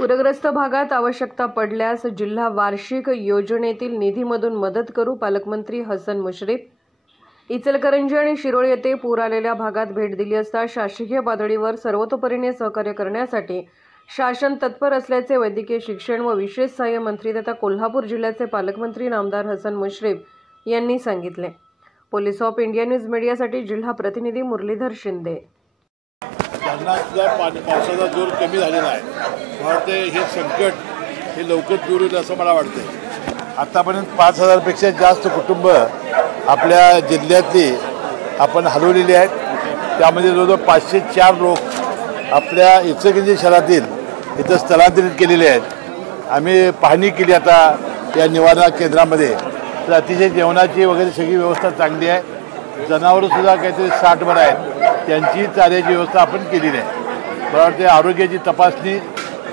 पूरग्रस्त भागात आवश्यकता पडल्यास जिल्हा वार्षिक योजनेतील निधीमधून मदत करू, पालकमंत्री हसन मुश्रीफ। इचलकरंजी आणि शिरोळ येथे पूर आलेल्या भागात भेट दिली असता शासकीय पातळीवर सर्वतोपरीने सहकार्य करण्यासाठी शासन तत्पर असल्याचे वैद्यकीय शिक्षण व विशेष सहाय्य मंत्री तथा कोल्हापूर जिल्ह्याचे पालकमंत्री नामदार हसन मुश्रीफ यांनी सांगितले। पोलीस ऑफ इंडिया न्यूज मीडियासाठी जिल्हा प्रतिनिधी मुरलीधर शिंदे। पावसाचा जोर कमी झालेला आहे, मला वाटते हे संकट हे लवकर दूर होईल असं मला वाटते। आतापर्यंत 5000 पेक्षा जास्त कुटुंब आपल्या जिल्ह्यातली आपण हलवलेली आहेत। त्यामध्ये जवळजवळ 504 लोक आपल्या इचलकरंजी शहरातील इथं स्थलांतरित केलेले आहेत। आम्ही पाहणी केली आता या निवारा केंद्रामध्ये, तर अतिशय जेवणाची वगैरे सगळी व्यवस्था चांगली आहे। जनावरंसुद्धा काहीतरी 60 वर आहेत, त्यांची चाऱ्याची व्यवस्था आपण केलेली आहे। मला वाटते आरोग्याची तपासणी,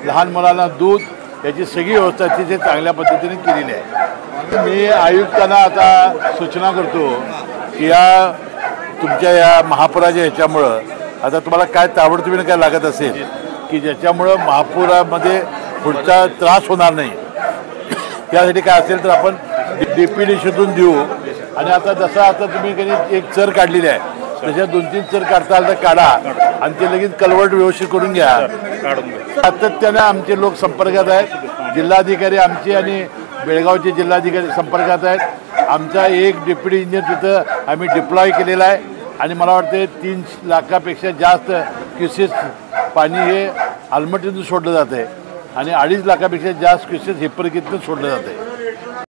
लहान मुलांना दूध याची सगळी व्यवस्था अतिशय चांगल्या पद्धतीने केलेली आहे। मी आयुक्तांना आता सूचना करतो की या तुमच्या या महापुराच्या ह्याच्यामुळं आता तुम्हाला काय ताबडतोबीने काय लागत असेल की ज्याच्यामुळं महापुरामध्ये पुढचा त्रास होणार नाही, त्यासाठी काय असेल तर आपण DPDCतून देऊ। आणि आता जसं आता तुम्ही कधी एक चर काढलेली आहे, तशा 2-3 चर काढता आलं तर काढा आणि ते लगेच कलवट व्यवस्थित करून घ्या। सातत्याने आमचे लोक संपर्कात आहेत, जिल्हाधिकारी आमचे आणि बेळगावचे जिल्हाधिकारी संपर्कात आहेत। आमचा एक डेप्युटी इंजिनियर तिथं आम्ही डिप्लॉय केलेला आहे आणि मला वाटते 3 लाखापेक्षा जास्त क्युसेस पाणी हे आलमटीतून सोडलं जातं आहे आणि 2.5 लाखापेक्षा जास्त क्युसेस हिप्परकीतून सोडलं जातं आहे।